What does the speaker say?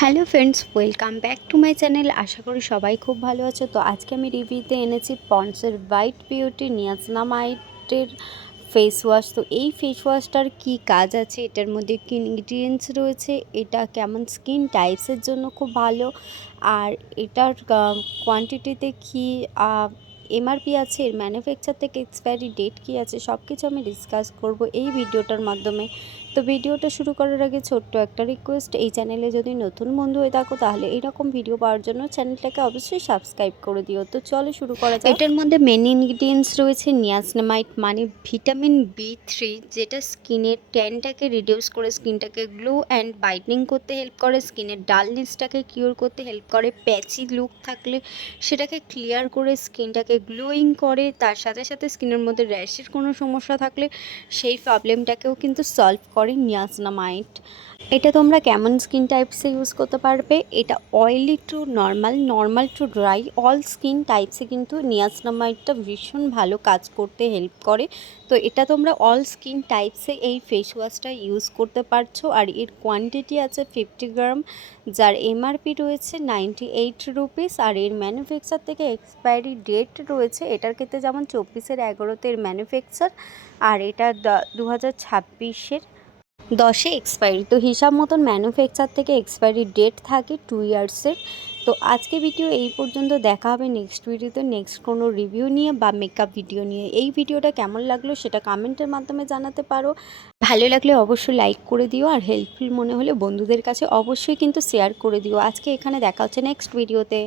Hello friends, welcome back to my channel. আশা করি সবাই খুব ভালো আছে। তো আজকে আমি রিভিউতে এনেছি পন্ডসের হোয়াইট বিউটি নিয়াসিনামাইডের ফেস ওয়াশ। তো এই ফেস ওয়াশটার কী কাজ আছে, এটার মধ্যে কী ইনগ্রিডিয়েন্টস রয়েছে, এটা কেমন স্কিন টাইপসের জন্য খুব ভালো, আর এটার কোয়ান্টিটিতে কী এমআরপি আছে, এর ম্যানুফ্যাকচার থেকে এক্সপায়ারি ডেট কী আছে, সব কিছু আমি ডিসকাস করব এই ভিডিওটার মাধ্যমে। তো ভিডিওটা শুরু করার আগে ছোট্ট একটা রিকোয়েস্ট, এই চ্যানেলে যদি নতুন বন্ধু হয়ে থাকো তাহলে এইরকম ভিডিও পাওয়ার জন্য চ্যানেলটাকে অবশ্যই সাবস্ক্রাইব করে দিও। তো চলো শুরু করা যাক। এটার মধ্যে মেন ইনগ্রিডিয়েন্টস রয়েছে নিয়াসিনামাইড, মানে ভিটামিন বি3, যেটা স্কিনের ট্যানটাকে রিডিউস করে স্কিনটাকে গ্লো অ্যান্ড ব্রাইটনিং করতে হেল্প করে, স্কিনের ডালনেসটাকে কিওর করতে হেল্প করে, প্যাচি লুক থাকলে সেটাকে ক্লিয়ার করে স্কিনটাকে গ্লোয়িং করে, তার সাথে সাথে স্কিনের মধ্যে র্যাশের কোনো সমস্যা থাকলে সেই প্রবলেমটাকেও কিন্তু সলভ করে নিয়াসিনামাইড। এটা তোমরা কেমন স্কিন টাইপসে ইউজ করতে পারবে, এটা oily to normal, normal to dry, all skin টাইপসে কিন্তু নিয়াসিনামাইডটা ভীষণ ভালো কাজ করতে হেল্প করে। তো এটা তোমরা অল স্কিন টাইপসে এই ফেস ওয়াশটা ইউজ করতে পারছো। আর এর কোয়ান্টিটি আছে 50 গ্রাম, যার এমআরপি রয়েছে 98 রুপিস। আর এর ম্যানুফ্যাকচার থেকে এক্সপায়ারি ডেট রয়েছে, এটার ক্ষেত্রে যেমন 24/11 এর ম্যানুফ্যাকচার, আর এটা 2026-এর 10-এ এক্সপায়ারি। তো হিসাব মতন ম্যানুফ্যাকচার থেকে এক্সপায়ারি ডেট থাকে 2 ইয়ার্সের। তো আজকে ভিডিও এই পর্যন্ত, দেখা হবে নেক্সট ভিডিওতে নেক্সট কোনো রিভিউ নিয়ে বা মেকআপ ভিডিও নিয়ে। এই ভিডিওটা কেমন লাগলো সেটা কমেন্টের মাধ্যমে জানাতে পারো। ভালো লাগলে অবশ্যই লাইক করে দিও, আর হেল্পফুল মনে হলে বন্ধুদের কাছে অবশ্যই কিন্তু শেয়ার করে দিও। আজকে এখানে দেখা হচ্ছে নেক্সট ভিডিওতে।